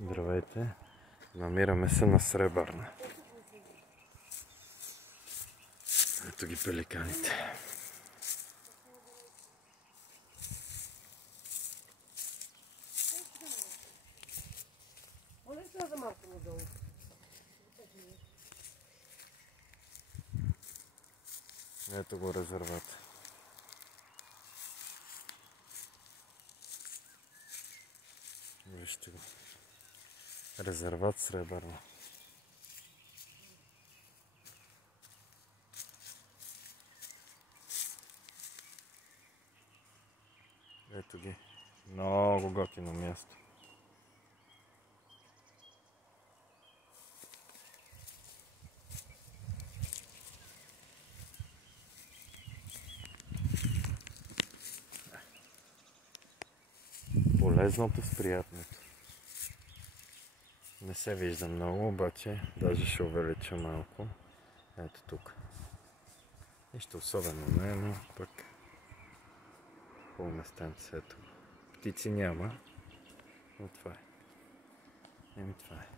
Здравейте! Намираме се на Сребърна. Ето ги пеликаните. Ето го резерват. Вижте го. Резерват Сребърна. Ето ги. Много готино място. Полезното с приятното. Не се вижда много, обаче даже ще увелича малко. Ето тук. Нищо особено не е, но пък хубаво местенце. Ето. Птици няма, но това е. Това е.